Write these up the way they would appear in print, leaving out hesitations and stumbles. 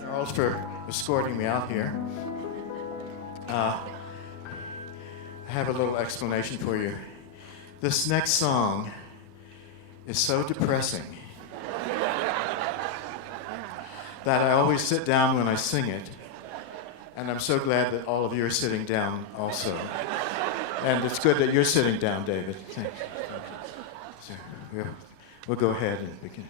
Charles, for escorting me out here. I have a little explanation for you. This next song is so depressing that I always sit down when I sing it, and I'm so glad that all of you are sitting down also. And it's good that you're sitting down, David. Thank you. So we'll go ahead and begin.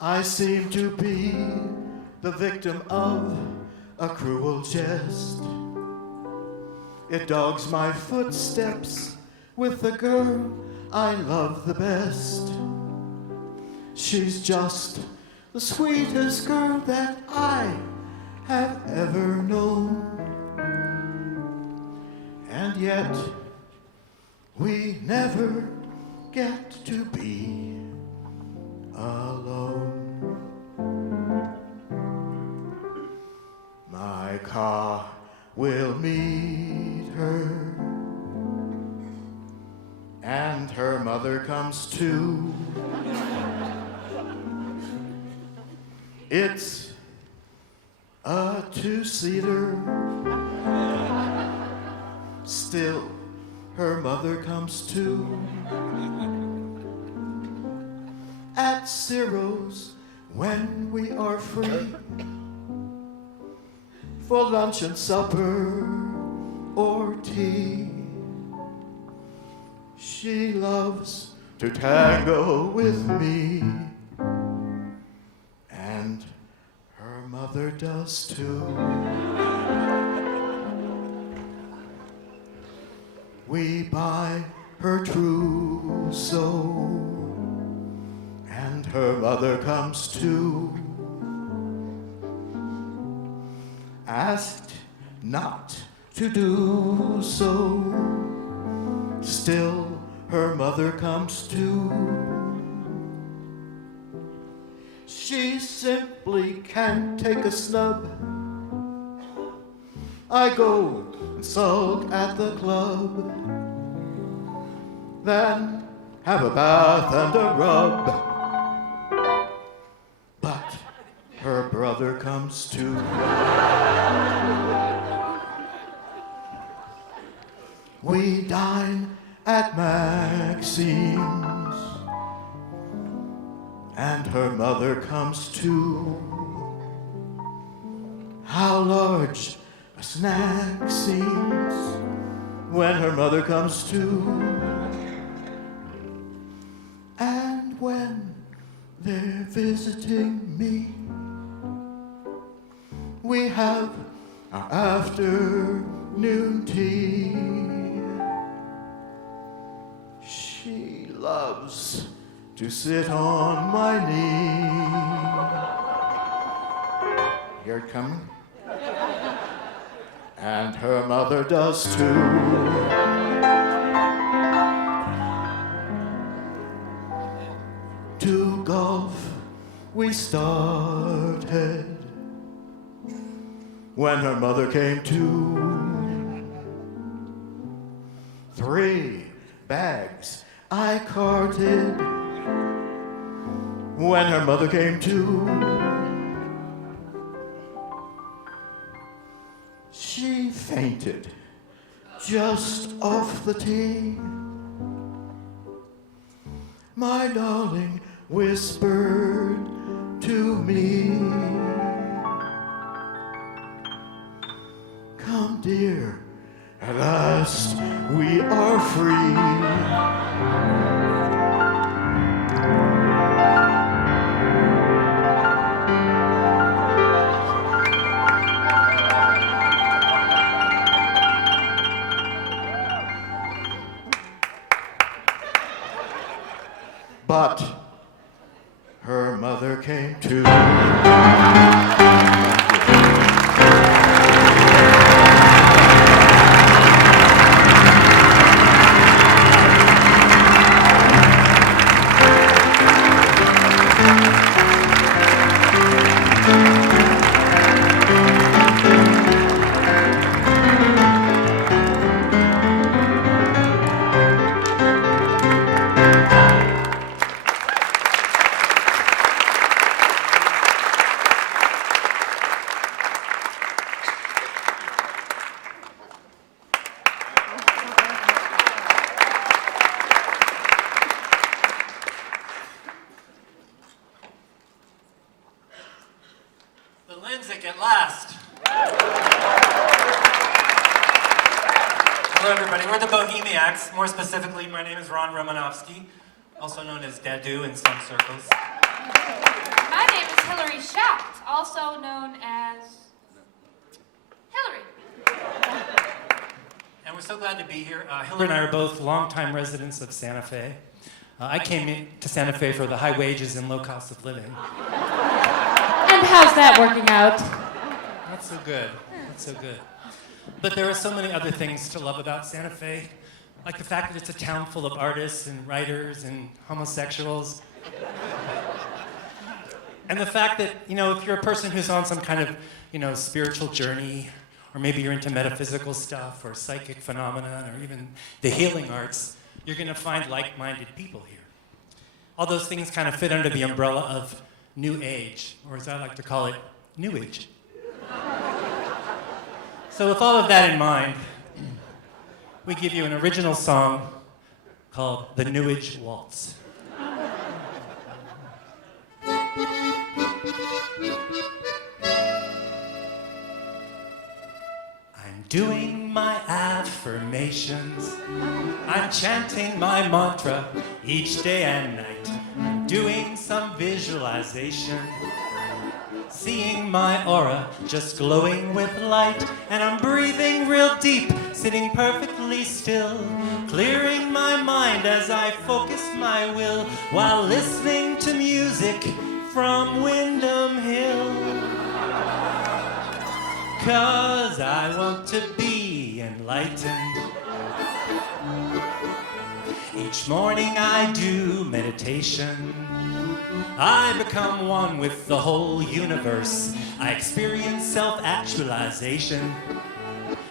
I seem to be the victim of a cruel jest. It dogs my footsteps with the girl I love the best. She's just the sweetest girl that I have ever known. And yet, we never get to be alone. My car will meet her, and her mother comes too. It's a two-seater. Still, her mother comes too. At Ciro's, when we are free, for lunch and supper or tea, she loves to tango with me, and her mother does too. We buy her trousseau, and her mother comes too. Asked not to do so, still her mother comes too. She simply can't take a snub. I go and sulk at the club, then have a bath and a rub. But her brother comes too. We dine at Maxine's, and her mother comes too. How large a snack seems when her mother comes too. And when they're visiting me, we have our afternoon tea. She loves to sit on my knee. Hear it coming? And her mother does too. To golf we started when her mother came too. 3 bags I carted when her mother came too. She fainted just off the tee. My darling whispered to me, "Come, dear, at last we are free." But her mother came too. Hello, everybody. We're the Bohemiacs. More specifically, my name is Ron Romanovsky, also known as Dadu in some circles. My name is Hillary Schacht, also known as Hillary. And we're so glad to be here. Hillary and I are both longtime residents of Santa Fe. I came to Santa Fe for the high wages and low cost of living. And how's that working out? Not so good. Not so good. But there are so many other things to love about Santa Fe, like the fact that it's a town full of artists and writers and homosexuals. And the fact that, if you're a person who's on some kind of, spiritual journey, or maybe you're into metaphysical stuff or psychic phenomena or even the healing arts, you're going to find like-minded people here. All those things kind of fit under the umbrella of New Age, or as I like to call it, New Age. So with all of that in mind, we give you an original song called The New Age Waltz. I'm doing my affirmations. I'm chanting my mantra each day and night. I'm doing some visualization. Seeing my aura just glowing with light. And I'm breathing real deep, sitting perfectly still. Clearing my mind as I focus my will while listening to music from Windham Hill. 'Cause I want to be enlightened. Each morning I do meditation. I become one with the whole universe. I experience self-actualization.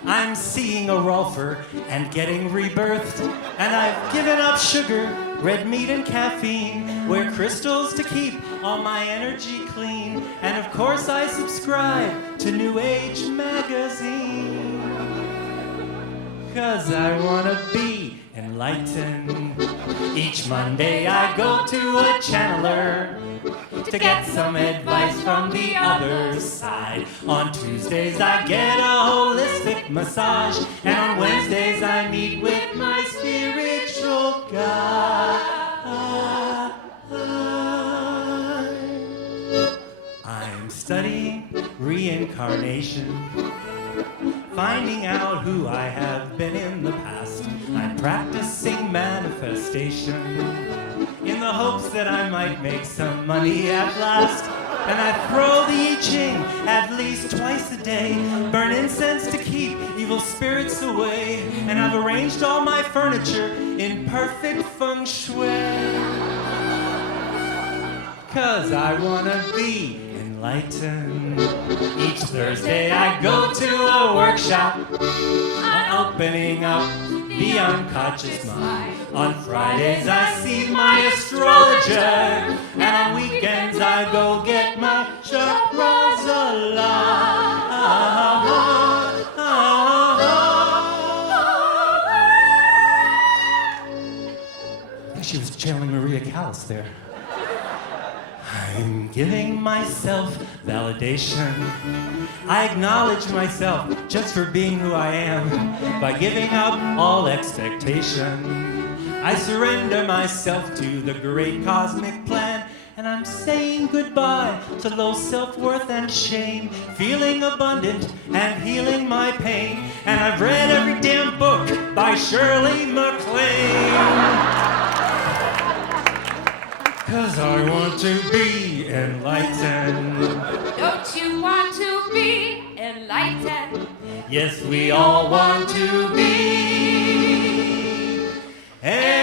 I'm seeing a Rolfer and getting rebirthed. And I've given up sugar, red meat and caffeine. Wear crystals to keep all my energy clean. And of course I subscribe to New Age magazine. 'Cause I wanna be enlightened. Each Monday I go to a channeler to get some advice from the other side. On Tuesdays I get a holistic massage. And on Wednesdays I meet with my spiritual guide. I'm studying reincarnation, finding out who I have been in the past. I'm practicing manifestation in the hopes that I might make some money at last. And I throw the I Ching at least twice a day, burn incense to keep evil spirits away. And I've arranged all my furniture in perfect feng shui. 'Cause I wanna be enlightened. Each Thursday I go to a workshop on opening up the unconscious mind. On Fridays I see my astrologer, and on weekends I go get my chakras aligned. I think she was channeling Maria Callas there. I'm giving myself validation. I acknowledge myself just for being who I am by giving up all expectation. I surrender myself to the great cosmic plan, and I'm saying goodbye to low self-worth and shame, feeling abundant and healing my pain. And I've read every damn book by Shirley MacLaine. 'Cause I want to be enlightened. Don't you want to be enlightened? Yes, we all want to be enlightened.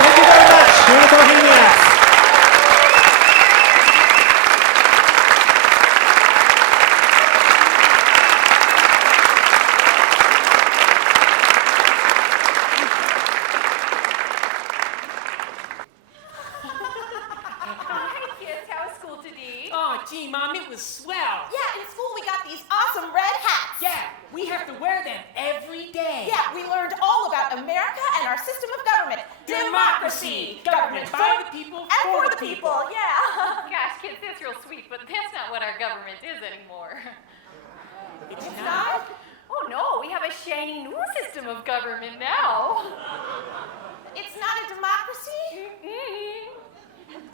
Thank you very much. We're the Bohemians. Gee, Mom, it was swell. Yeah, in school we got these awesome red hats. Yeah, we have to wear them every day. Yeah, we learned all about America and our system of government. Democracy. Government by the people, and for the people. Yeah. Gosh, kids, that's real sweet, but that's not what our government is anymore. It's not? Oh no, we have a shiny new system of government now. It's not a democracy?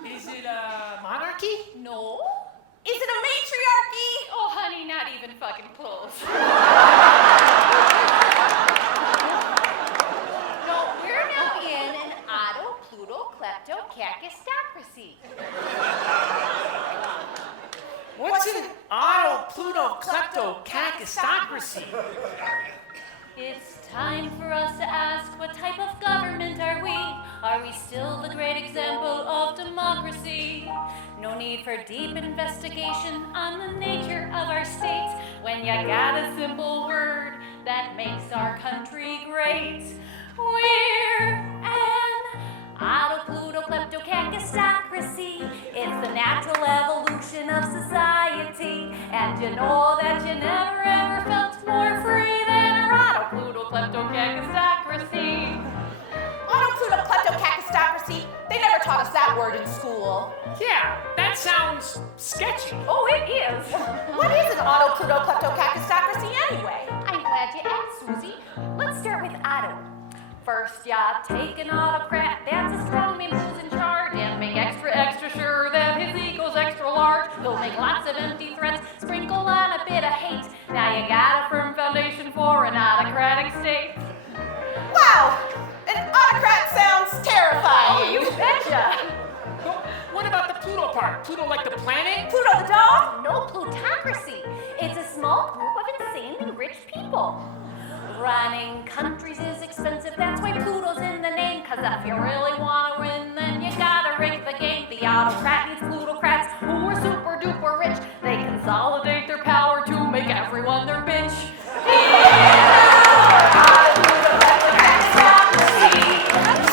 Is it a monarchy? No? Is it a matriarchy? Oh honey, not even fucking close. No, we're now in an auto-pluto-klepto-kakistocracy. What's an auto-pluto-klepto-kakistocracy? It's time for us to ask, what type of government are we? Are we still the great example of democracy? No need for deep investigation on the nature of our state when you got a simple word that makes our country great. We're an auto-pluto-klepto-kakistocracy. It's the natural evolution of society. And you know that you never ever felt more free than our auto-pluto-klepto-kakistocracy. Auto-pluto-klepto-kakistocracy? They never taught us that word in school. Yeah, that sounds sketchy. Oh, it is. What is an auto-pluto-klepto-kakistocracy anyway? I'm glad you asked, Susie. Let's start with auto. First, ya take an autocrat that's a strong man who's in charge and make extra sure that his ego's extra large. He'll make lots of empty threats, sprinkle on a bit of hate. Now you got a firm foundation for an autocratic state. Wow! An autocrat sounds terrifying. Oh, you betcha. But what about the Pluto part? Pluto like the planet? Pluto the dog? No plutocracy. It's a small group of insanely rich people. Running countries is expensive, that's why Pluto's in the name. Cause if you really wanna win, then you gotta rig the game. The autocrat needs plutocrats who are super duper rich. They consolidate their power to make everyone their bitch.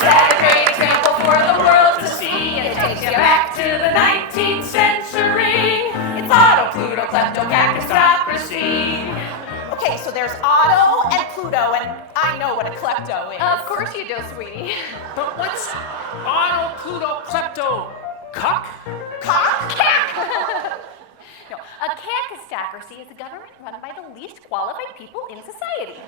Set a great example for the world to see. It takes you back to the 19th century. It's auto-pluto-klepto-kakistocracy. Okay, so there's Otto and Pluto, and I know what a klepto is. Of course you do, sweetie. But what's auto-pluto-klepto-cuck? Cock? No, a kakistocracy is a government run by the least qualified people in society.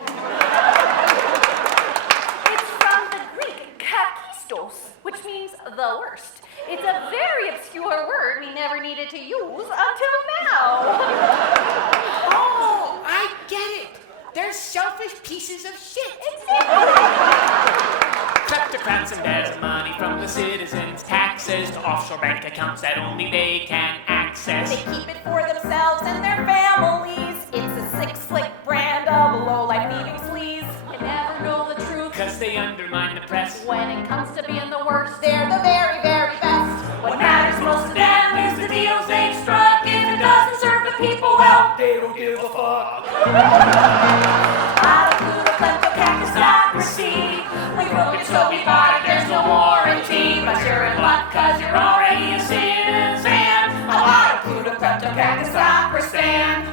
It's from the Greek kakistos, which means the worst. It's a very obscure word we never needed to use until now. Oh, I get it. They're selfish pieces of shit. Kleptocrats embezzle money from the citizens' taxes to offshore bank accounts that only they can access. They keep it for themselves and their families. It's a sick, slick brand of low-life thieving sleaze. You never know the truth. Cause they undermine the press. When it comes to being the worst, They're the very, very best. what matters most to them is the deals they've struck. If it doesn't serve the people well, They don't give a fuck. Auto-pluto-klepto-kakistocracy. We broke it, so we bought it, there's no warranty. But you're in luck, cause you're already a citizen of auto-pluto-klepto-kakistocracy.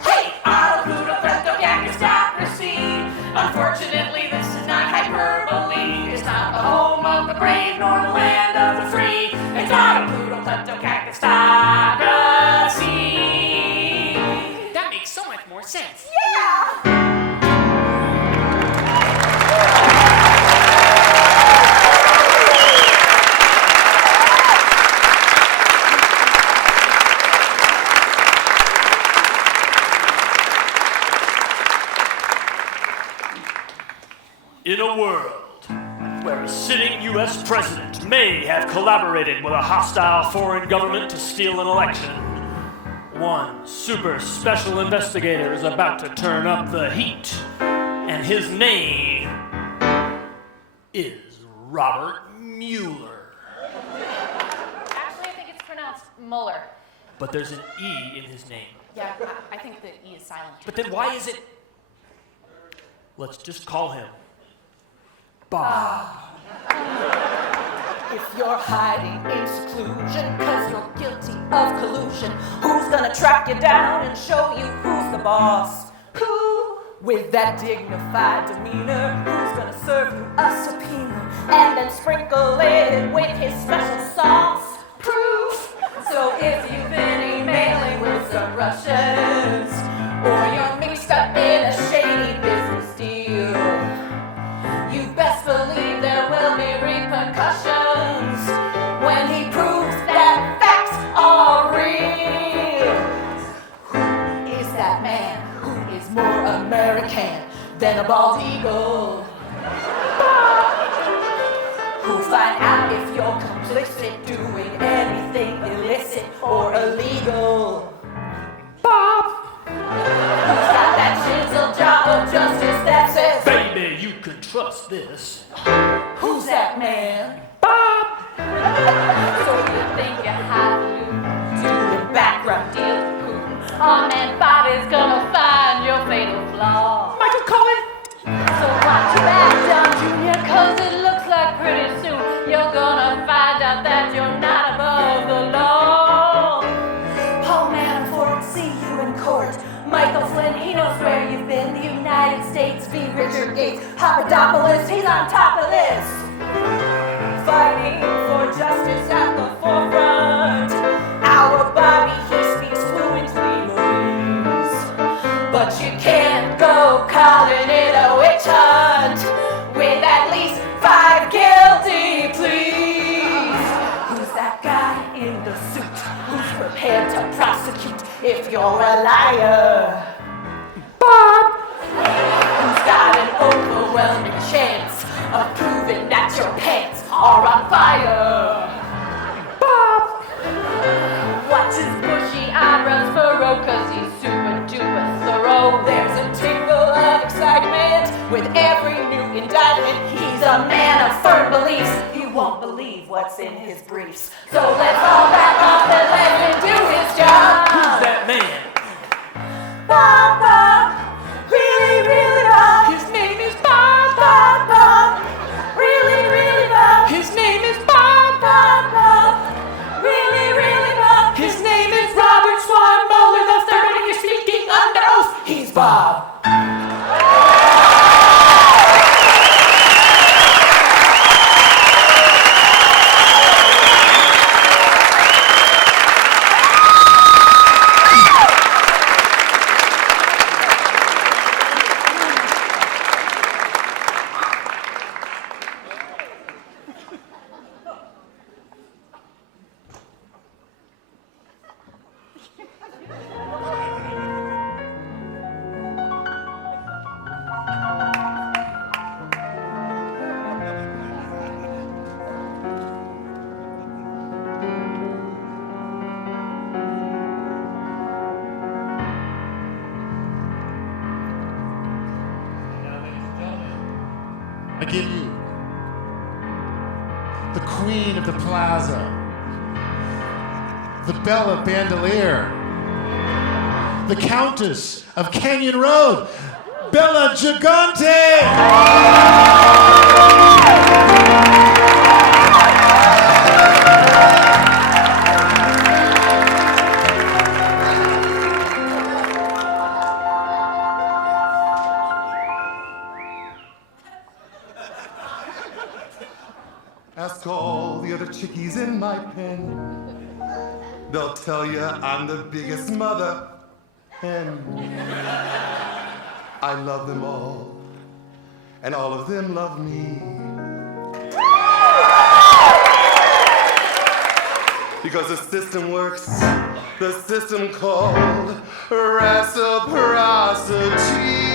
Hey, auto-pluto-klepto-kakistocracy. Unfortunately, this is not hyperbole. It's not the home of the brave nor the land of the free. It's auto-pluto-klepto-kakistocracy. That makes so much more sense. Yeah! In a world where a sitting U.S. president may have collaborated with a hostile foreign government to steal an election, one super special investigator is about to turn up the heat, and his name is Robert Mueller. Actually, I think it's pronounced Mueller. But there's an E in his name. Yeah, I think the E is silent. But then why is it... Let's just call him Bob. If you're hiding in seclusion cause you're guilty of collusion, who's gonna track you down and show you who's the boss? Who, with that dignified demeanor, who's gonna serve you a subpoena and then sprinkle it with his special sauce? Prove than a bald eagle. Who'll find out if you're complicit, doing anything illicit or illegal? Bob! Who's got that chisel jaw of justice that says, Baby, you can trust this. who's that man? Bob! So you think you have to Doing background deal. Oh man, Bobby's gonna find your fatal flaw. Michael Cohen! So watch your back down, Junior, cause it looks like pretty soon you're gonna find out that you're not above the law. Paul Manafort, see you in court. Michael Flynn, he knows where you've been. The United States v. Richard Gates. Papadopoulos, he's on top of this. Fighting for justice at the forefront. Our Bobby, he speaks fluent legalese. But you can't go calling it a witch hunt with at least 5 guilty pleas. Who's that guy in the suit who's prepared to prosecute if you're a liar? Bob! Who's got an overwhelming chance of proving that your pants are on fire? Bob! Watch his bushy eyebrows furrow, cause he's super duper thorough. There's a tingle of excitement with every new indictment. He's a man of firm beliefs. You won't believe what's in his briefs. So let's all back up and let him do his job. Who's that man? Bob, Bob, really, really Bob. His name is Bob, Bob, Bob. Really, really Bob. His name is Bob, Bob, Bob. Really, really Bob. His name is Robert Swan Mueller III, and you're speaking under oath. He's Bob. I give you the queen of the plaza, the belle of Bandelier, the countess of Canyon Road, Bella Gigante! Ask all the other chickies in my pen. They'll tell you I'm the biggest mother hen. I love them all, and all of them love me. Because the system works, the system called reciprocity.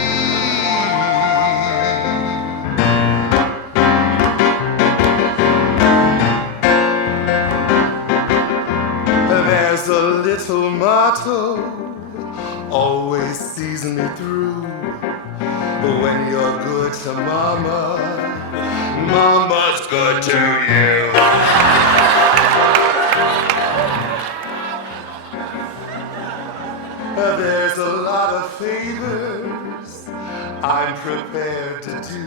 There's a little motto always sees me through. When you're good to mama, mama's good to you. There's a lot of favors I'm prepared to do.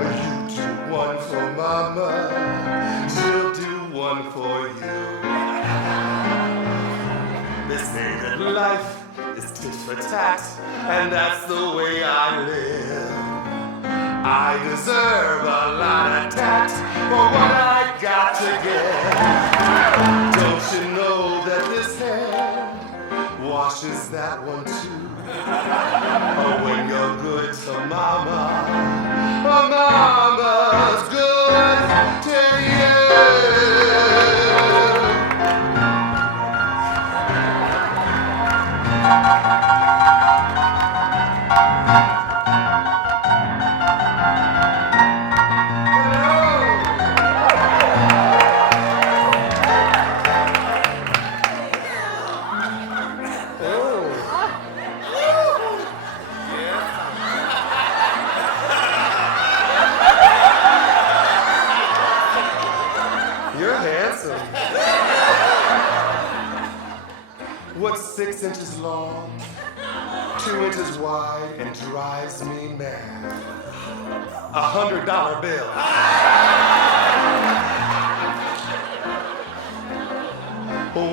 You do one for mama, she'll do one for you. They say that life is tit for tat, and that's the way I live. I deserve a lot of tat for what I got to give. Don't you know that this hand washes that one too? Oh, when you're good to mama, mama's good to you. You're handsome. What's 6 inches long, 2 inches wide, and drives me mad? $100 bill.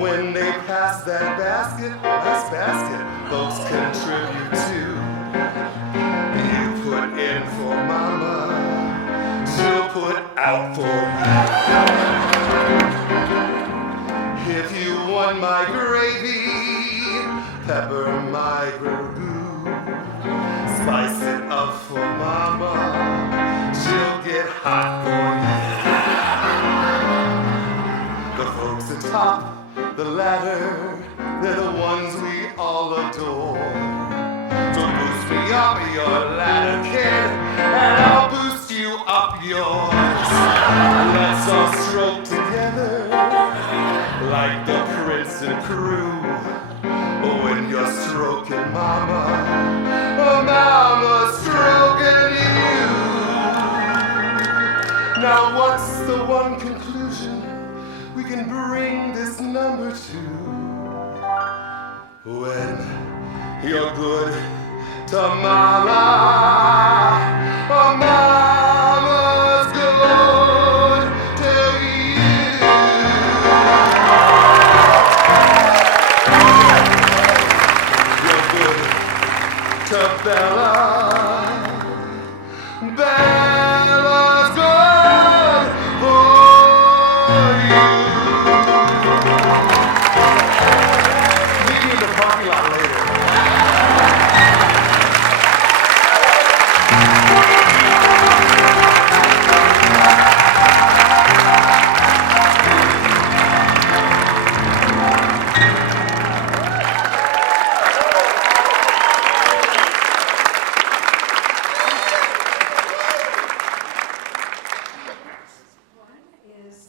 When they pass that basket, nice basket, folks contribute too. You put in for mama, she'll put out for you. If you want my gravy, pepper my ragu, spice it up for mama, she'll get hot for you. The folks atop the ladder, they're the ones we all adore. So boost me up your ladder, kid, and I'll boost you up yours. Let's all stroke together like the prince and crew. When you're stroking mama, mama's stroking you. Now what's the one conclusion we can bring this number to? When you're good to mama, mama's good to you. You're good to Bella, Bella's good for you. Meet me in the parking lot later.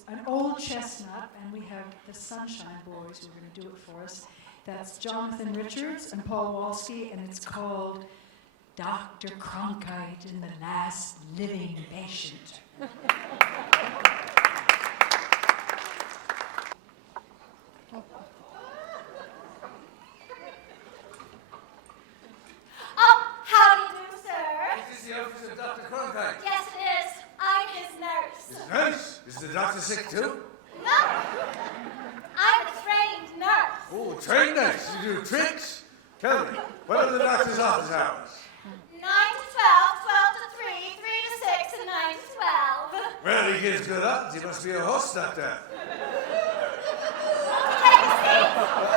An old chestnut, and we have the Sunshine Boys who are going to do it for us. That's Jonathan Richards and Paul Walski, and it's called Dr. Cronkite and the Last Living Patient. Oh, how do you do, sir? Is this the office of Dr. Cronkite? Yes, it is. I'm his nurse. Nurse? Is the doctor sick too? No, I'm a trained nurse. Oh, trained nurse. You do tricks? Tell me, what are the doctor's office hours? 9 to 12, 12 to 3, 3 to 6, and 9 to 12. Well, he gives good odds. He must be a horse doctor. Take a seat.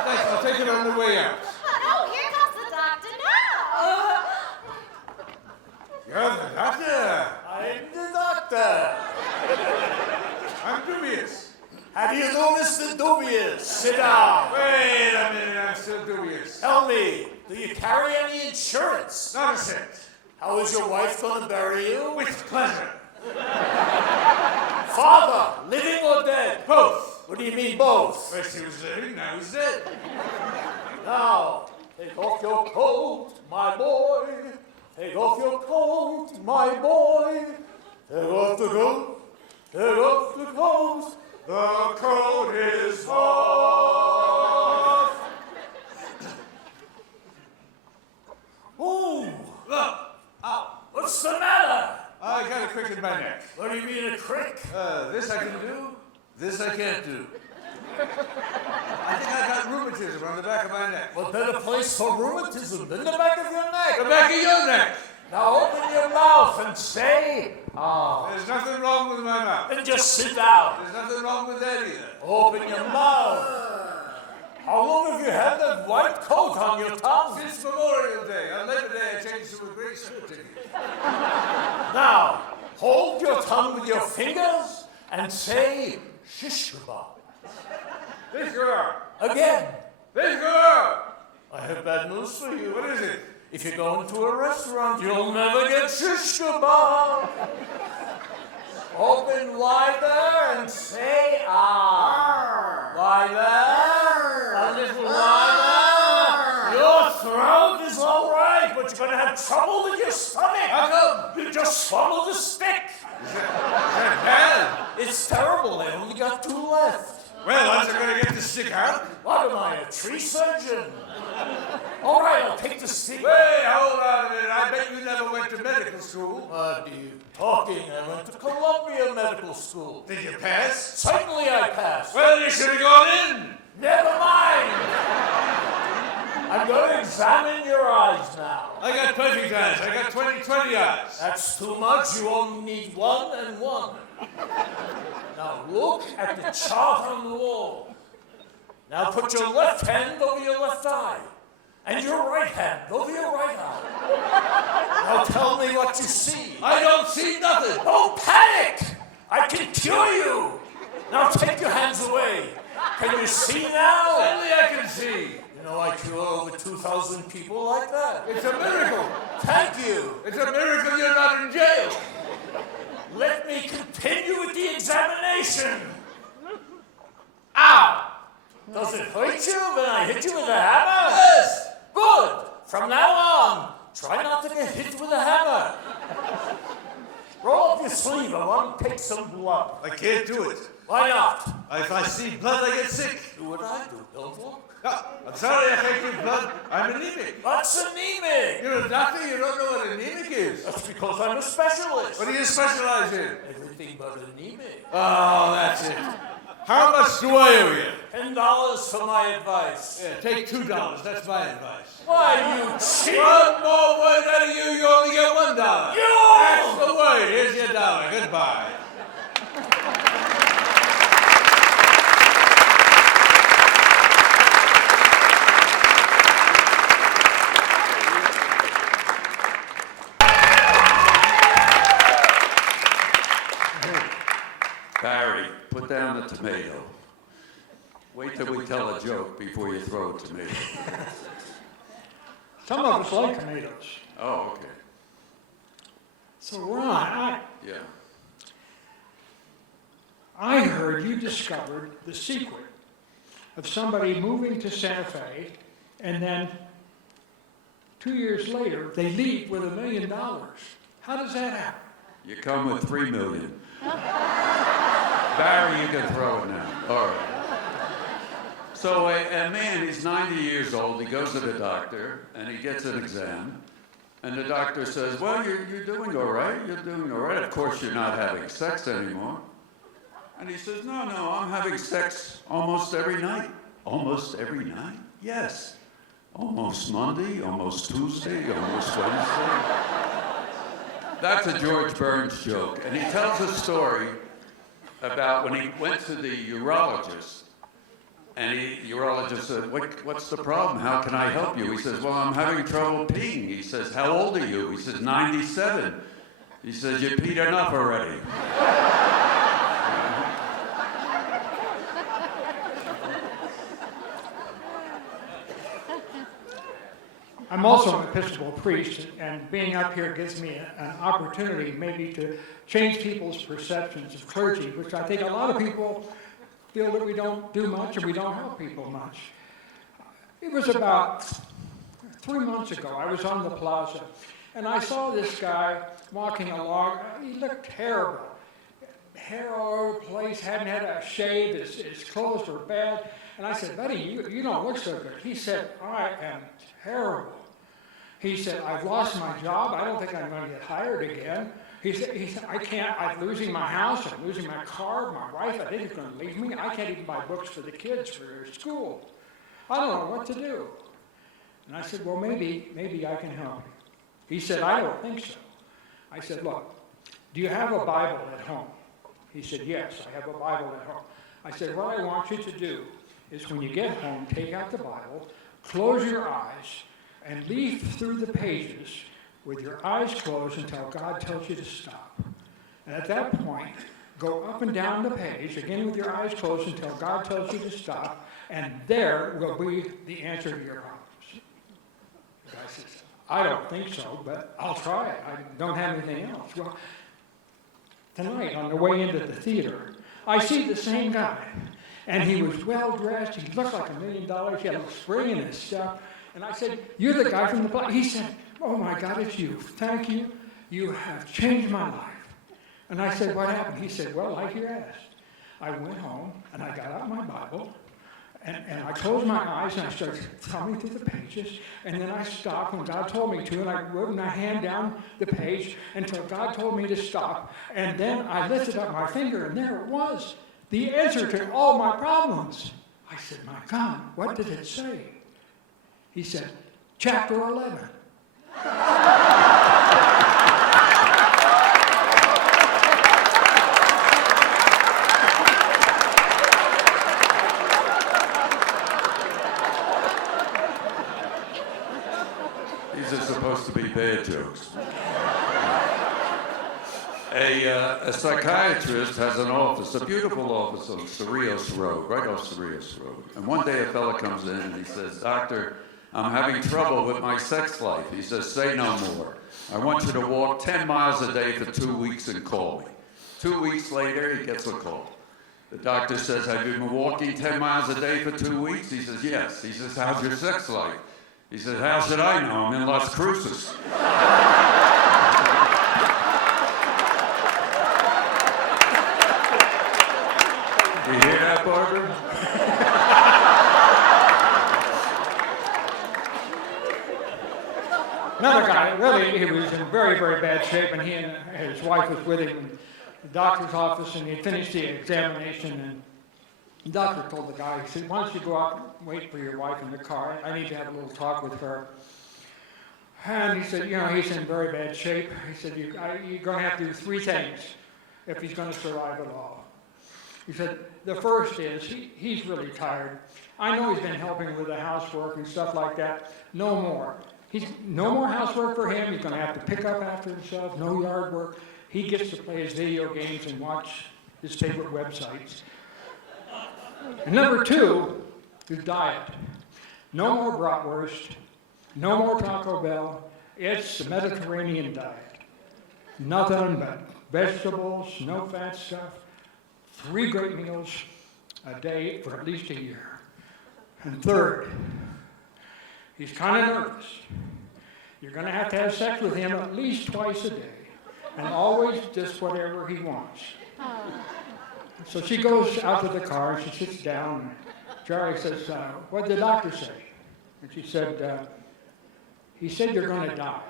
Thanks, I'll take it on the way out. Oh, here comes the doctor now. You're the doctor? I'm the doctor. I'm dubious. How do you do, Mr. Dubious? Sit down. Wait a minute, I'm still dubious. Tell me, do you carry any insurance? Not a cent. How is your wife going to bury you? With pleasure. Father, living or dead? Both. What do you mean both? First he was living, now he's dead. Now, take off your coat, my boy. Take off your coat, my boy. Take off the coat. Take off the coat. The coat is off. Ooh, Look, what's the matter? I got a crick in my neck. What do you mean a crick? This I can do, this I can't do. I think I got rheumatism on the back of my neck. What better place for rheumatism than the back of your neck? The back of your neck. Now open your mouth and say, There's nothing wrong with my mouth. and just sit down. There's nothing wrong with that either. Open your mouth. How long have you had that white coat on your tongue? Since Memorial Day, on Labor Day, I changed to a great certificate. Now, hold your tongue with your fingers and say, shish kebab. This girl. Again. This girl. I have bad news for you. What is it? If you go into a restaurant, you'll never get shish kebab. Open wider and say ah. Wider. A little wider. Your throat is all right, but you're going to have trouble with your stomach. How come? You just swallow the stick. Is that bad? It's terrible. I only got 2 left. Well, aren't you going to get the stick out? What am I, a tree surgeon? All right, I'll take the stick. Wait, hold on a minute. I bet you never went to medical school. What are you talking? I went to Columbia Medical School. Did you pass? Certainly I passed. Well, you should have gone in. Never mind. I'm going to examine your eyes now. I got perfect eyes. I got 20/20 eyes. That's too much. You only need 1 and 1. Now look at the chart on the wall. Now put your left hand over your left eye. And your right hand over your right eye. Now tell me what you see. I don't see nothing. Don't panic! I can cure you. Now take your hands away. Can you see now? Only I can see. You know I cure over 2,000 people like that. It's a miracle. Thank you. It's a miracle you're not in jail. Let me continue with the examination. Ow! Does it hurt you when I hit you with a hammer? Yes. Good. From now on, try not to get hit with a hammer. Roll up your sleeve. I want to take some blood. I can't do it. Why not? If I see blood, I get sick. Do what I do. Don't look. I'm sorry I can't give blood. I'm anemic. What's anemic? You're a doctor, you don't know what anemic is. That's because I'm a specialist. What do you specialize in? Everything but anemic. Oh, that's it. How much do I owe you? $10 for my advice. Yeah, take $2. That's my advice. Why, you cheat! One more word out of you, you only get $1. You! That's the word. Here's your $1. Goodbye. Barry, put down the tomato. Wait till we tell a joke before you throw a tomato. Some of us like tomatoes. Oh, okay. So, Ron, Yeah. I heard you discovered the secret of somebody moving to Santa Fe, and then 2 years later, they leave with $1 million. How does that happen? You come with $3 million. Barry, you can throw it now. All right. So a man, he's 90 years old, he goes to the doctor, and he gets an exam, and the doctor says, well, you're doing all right, you're doing all right. Of course, you're not having sex anymore. And he says, no, I'm having sex almost every night. Almost every night? Yes. Almost Monday, almost Tuesday, almost Wednesday. That's a George Burns joke, and he tells a story about when he went to the urologist, and the urologist said, what's the problem? How can I help you? He says, well, I'm having trouble peeing. He says, how old are you? He says, 97. He says, you peed enough already. I'm also an Episcopal priest, and being up here gives me an opportunity maybe to change people's perceptions of clergy, which I think a lot of people feel that we don't do much or we don't help people much. It was about 3 months ago. I was on the plaza, and I saw this guy walking along. He looked terrible. Hair all over the place, hadn't had a shave, his clothes were bad. And I said, buddy, you don't look so good. He said, I am terrible. He said, I've lost my job. I don't think I'm going to get hired again. He said, I can't, I'm losing my house, I'm losing my car, my wife, I think it's going to leave me. I can't even buy books for the kids for their school. I don't know what to do. And I said, well, maybe I can help you. He said, I don't think so. I said, look, do you have a Bible at home? He said, yes, I have a Bible at home. I said, what I want you to do is when you get home, take out the Bible, close your eyes, and leaf through the pages with your eyes closed until God tells you to stop. And at that point, go up and down the page, again with your eyes closed until God tells you to stop, and there will be the answer to your problems. The guy says, I don't think so, but I'll try it. I don't have anything else. Well, tonight, on the way into the theater, I see the same guy. And he was well-dressed. He looked like $1 million. He had a spring in his step. And I said, you're the guy from the block. He said, oh, my God, it's you. Thank you. You have changed my life. And I said, what happened? He said, well, like you asked. I went home, and I got out my Bible, and I closed my eyes, and I started thumbing through the pages, and then I stopped when God told me to, and I wrote my hand down the page until God told me to stop, and then I lifted up my finger, and there it was, the answer to all my problems. I said, my God, what did it say? He said, chapter 11. These are supposed to be bad jokes. A psychiatrist has an office, a beautiful office on Cerrillos Road, right off Cerrillos Road. And one day a fella comes in and he says, Doctor, I'm having trouble with my sex life. He says, say no more. I want you to walk 10 miles a day for 2 weeks and call me. 2 weeks later, he gets a call. The doctor says, have you been walking 10 miles a day for 2 weeks? He says, yes. He says, how's your sex life? He says, how should I know? I'm in Las Cruces. You hear that, Barbara? Another guy, really, he was in very, very bad shape, and he and his wife was with him in the doctor's office, and he finished the examination, and the doctor told the guy, he said, why don't you go out and wait for your wife in the car? I need to have a little talk with her. And he said, you know, he's in very bad shape. He said, you're going to have to do 3 things if he's going to survive at all. He said, the first is, he's really tired. I know he's been helping with the housework and stuff like that. No more. No more housework for him. He's going to have to pick up after himself. No yard work. He gets to play his video games and watch his favorite websites. And number 2 is diet. No more bratwurst. No more Taco Bell. It's the Mediterranean diet. Nothing but vegetables, no fat stuff. 3 great meals a day for at least a year. And third, he's kind of nervous. You're going to have sex with him at least twice a day, and always just whatever he wants. So she goes out to the car, and she sits down, and Charlie says, what did the doctor say? And she said, he said you're going to die.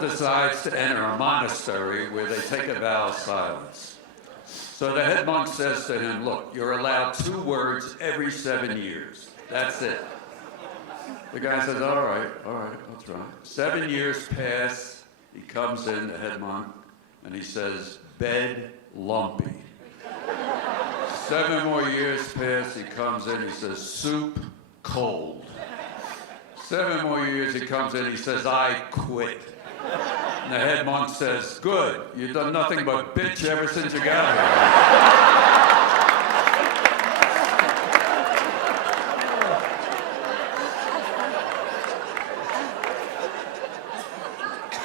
Decides to enter a monastery where they take a vow of silence. So the head monk says to him, look, you're allowed 2 words every 7 years. That's it. The guy says, all right, I'll try. 7 years pass, he comes in, the head monk, and he says, bed lumpy. 7 more years pass, he comes in, he says, soup cold. 7 more years, he comes in, he says, I quit. And the head monk says, good, you've done nothing but bitch ever since you got here.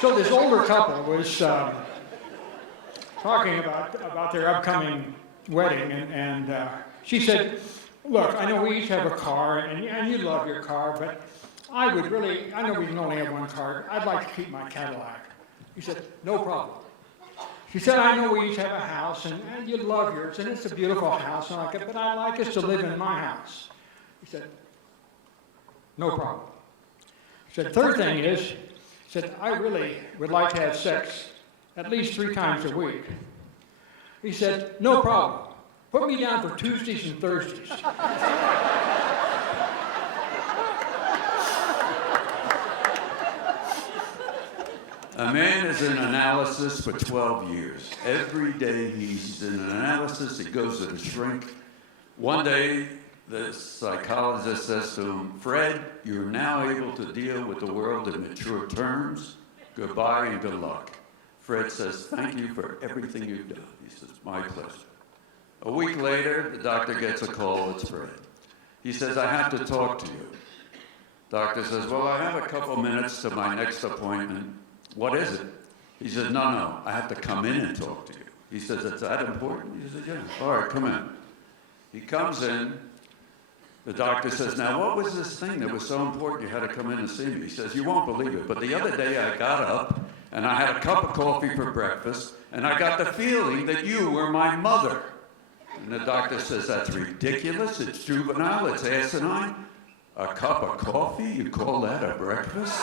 So this older couple was talking about their upcoming wedding, and she said, look, I know we each have a car, and you love your car, but I know we can only have 1 car. I'd like to keep my Cadillac. He said, no problem. She said, I know we each have a house, and you love yours, and it's a beautiful house, but I'd like us to live in my house. He said, no problem. He said, third thing is, he said, I really would like to have sex at least 3 times a week. He said, no problem. Put me down for Tuesdays and Thursdays. A man is in analysis for 12 years. Every day he's in an analysis, he goes to the shrink. One day, the psychologist says to him, Fred, you're now able to deal with the world in mature terms. Goodbye and good luck. Fred says, thank you for everything you've done. He says, my pleasure. A week later, the doctor gets a call, it's Fred. He says, I have to talk to you. Doctor says, well, I have a couple minutes to my next appointment. What is it? He says, no, I have to come in and talk to you. He says, it's that important? He said, yeah. All right, come in. He comes in. The doctor says, now what was this thing that was so important you had to come in and see me? He says, you won't believe it, but the other day I got up and I had a cup of coffee for breakfast and I got the feeling that you were my mother. And the doctor says, that's ridiculous, it's juvenile, it's asinine. A cup of coffee, you call that a breakfast?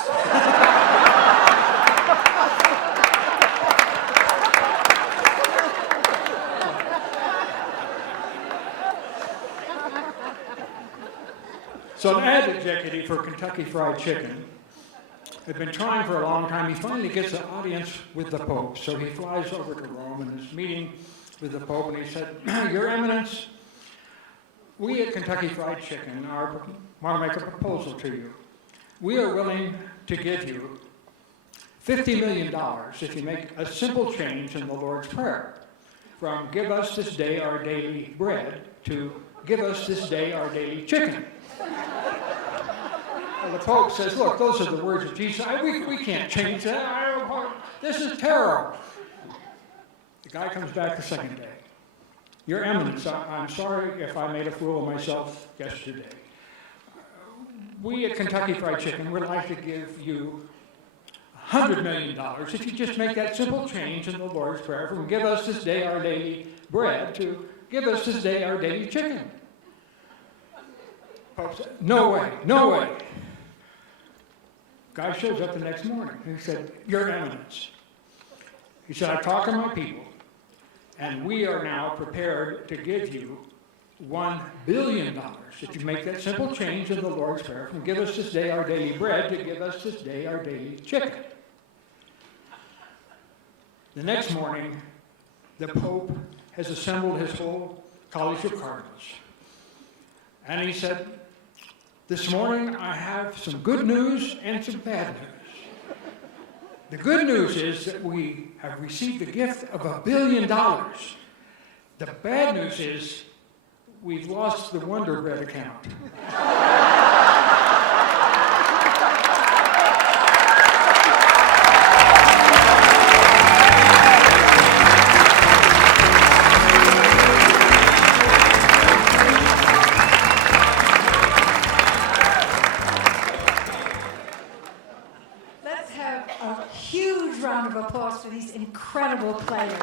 So an ad executive for Kentucky Fried Chicken had been trying for a long time. He finally gets an audience with the Pope. So he flies over to Rome and is meeting with the Pope, and he said, Your Eminence, we at Kentucky Fried Chicken want to make a proposal to you. We are willing to give you $50 million if you make a simple change in the Lord's Prayer from give us this day our daily bread to give us this day our daily chicken. Well, the Pope says, look, those are the words of Jesus. We can't change that. This is terrible. The guy comes back the second day. Your Eminence, I'm sorry if I made a fool of myself yesterday. We at Kentucky Fried Chicken would like to give you $100 million if you just make that simple change in the Lord's Prayer from give us this day our daily bread to give us this day our daily chicken. Pope said, no way, no way. Guy shows up the next morning and he said, Your Eminence. He said, I talked to my people and we are now prepared to give you $1 billion if you make that simple change in the Lord's Prayer from give us this day our daily bread to give us this day our daily chicken. The next morning, the Pope has assembled his whole College of Cardinals. And he said, this morning I have some good news and some bad news. The good news is that we have received the gift of $1 billion. The bad news is we've lost the Wonder Bread account. Let's have a huge round of applause for these incredible players.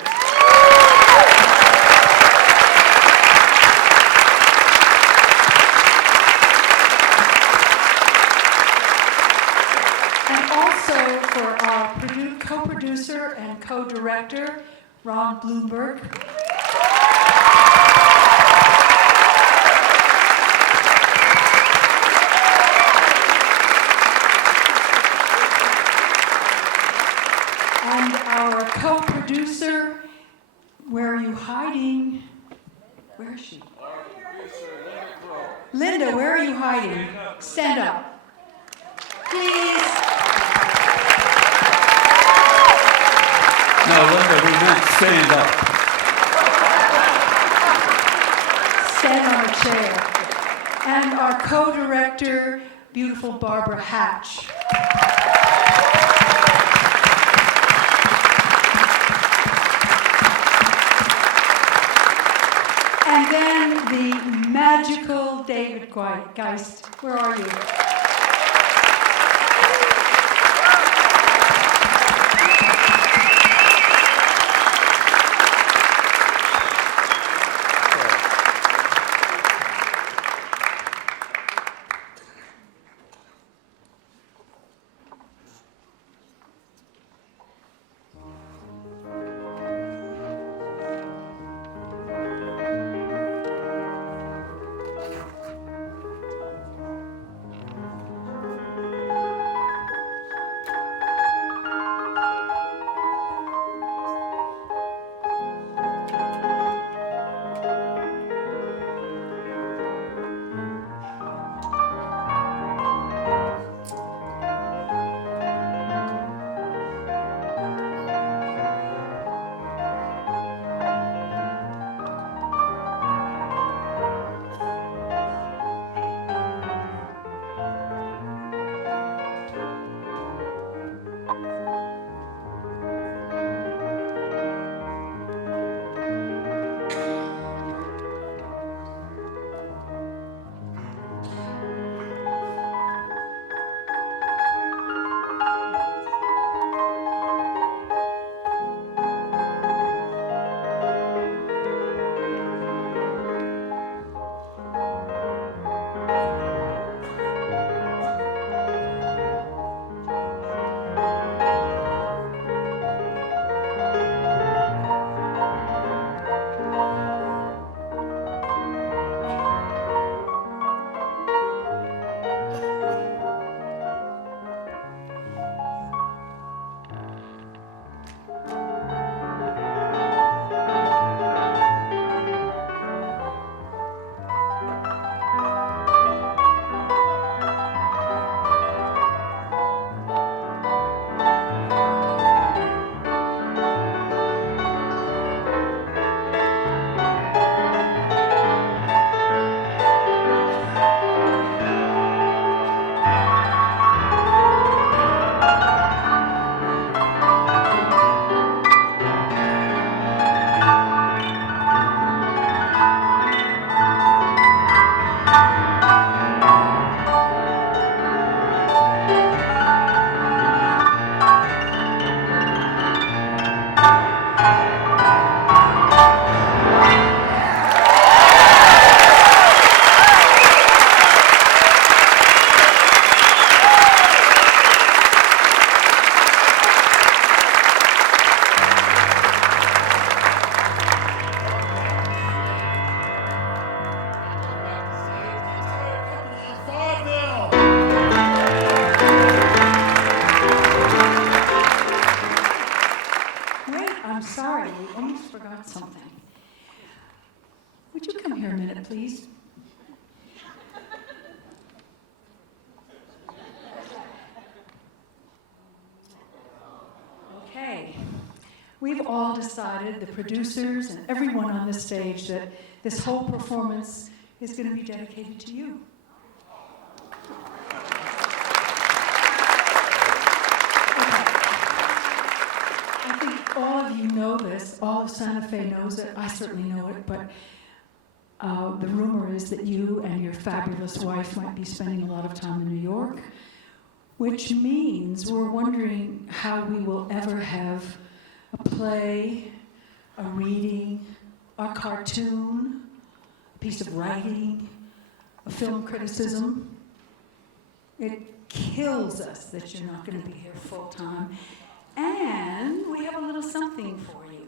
And also for our co-producer and co-director, Ron Bloomberg. And our co-producer, where are you hiding? Where is she? Linda, where are you hiding? Stand up. Please. No, Linda, we meant stand up. Stand on a chair. And our co-director, beautiful Barbara Hatch. And then the magical David Geist. Where are you? we've all decided, the producers and everyone on this stage, that this whole performance is going to be dedicated to you. I think all of you know this. All of Santa Fe knows it. I certainly know it, but the rumor is that you and your fabulous wife might be spending a lot of time in New York, which means we're wondering how we will ever have a play, a reading, a cartoon, a piece of writing, a film criticism. It kills us that you're not going to be here full time. And we have a little something for you.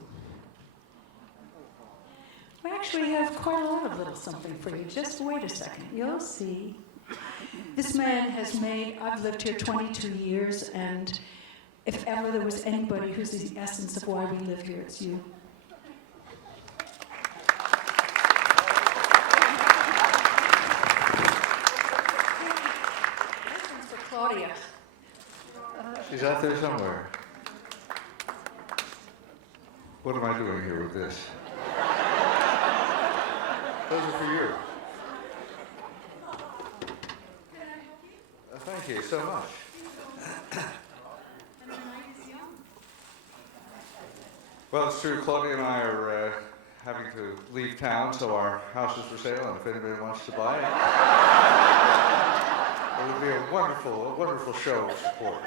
We actually have quite a lot of little something for you. Just wait a second. You'll see. This man has made, I've lived here 22 years, and if ever there was anybody who's the essence of why we live here, it's you. This one's for Claudia. She's out there somewhere. What am I doing here with this? Those are for you. Thank you so much. Well, it's true. Claudia and I are having to leave town, so our house is for sale, and if anybody wants to buy it, it would be a wonderful show of support.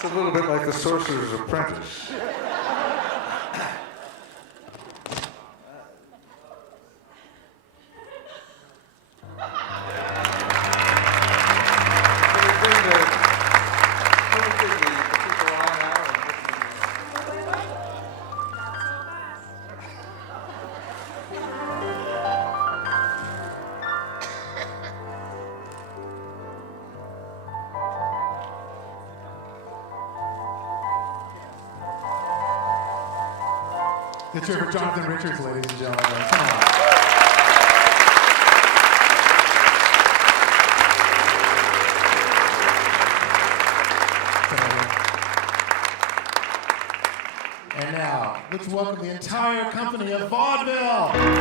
It's a little bit like The Sorcerer's Apprentice. Let's hear it for Jonathan Richards, ladies and gentlemen. Come on. And now, let's welcome the entire company of Vaudeville.